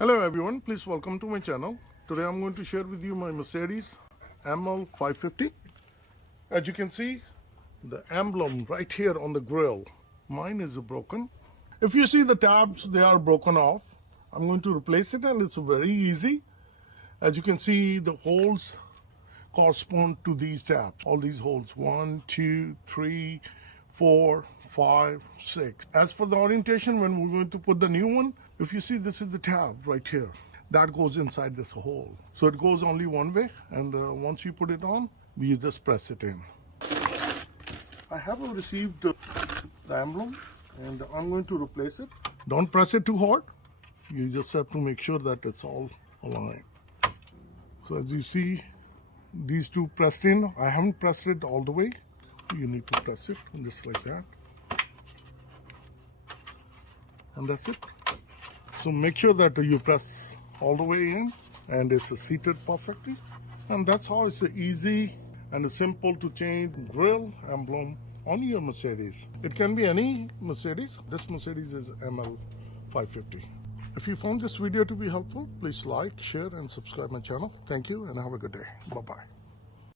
Hello everyone, please welcome to my channel. Today I'm going to share with you my Mercedes ML 550. As you can see, the emblem right here on the grille, mine is broken. If you see the tabs, they are broken off. I'm going to replace it and it's very easy. As you can see, the holes correspond to these tabs. All these holes, 1, 2, 3, 4, 5, 6. As for the orientation, when we're going to put the new one, if you see, this is the tab right here. That goes inside this hole. So it goes only one way, and once you put it on, you just press it in. I have received the emblem, and I'm going to replace it. Don't press it too hard. You just have to make sure that it's all aligned. So as you see, these two pressed in. I haven't pressed it all the way. You need to press it just like that. And that's it. So make sure that you press all the way in and it's seated perfectly. And that's how it's easy and simple to change grille emblem on your Mercedes. It can be any Mercedes. This Mercedes is ML 550. If you found this video to be helpful, please like, share and subscribe my channel. Thank you and have a good day. Bye-bye.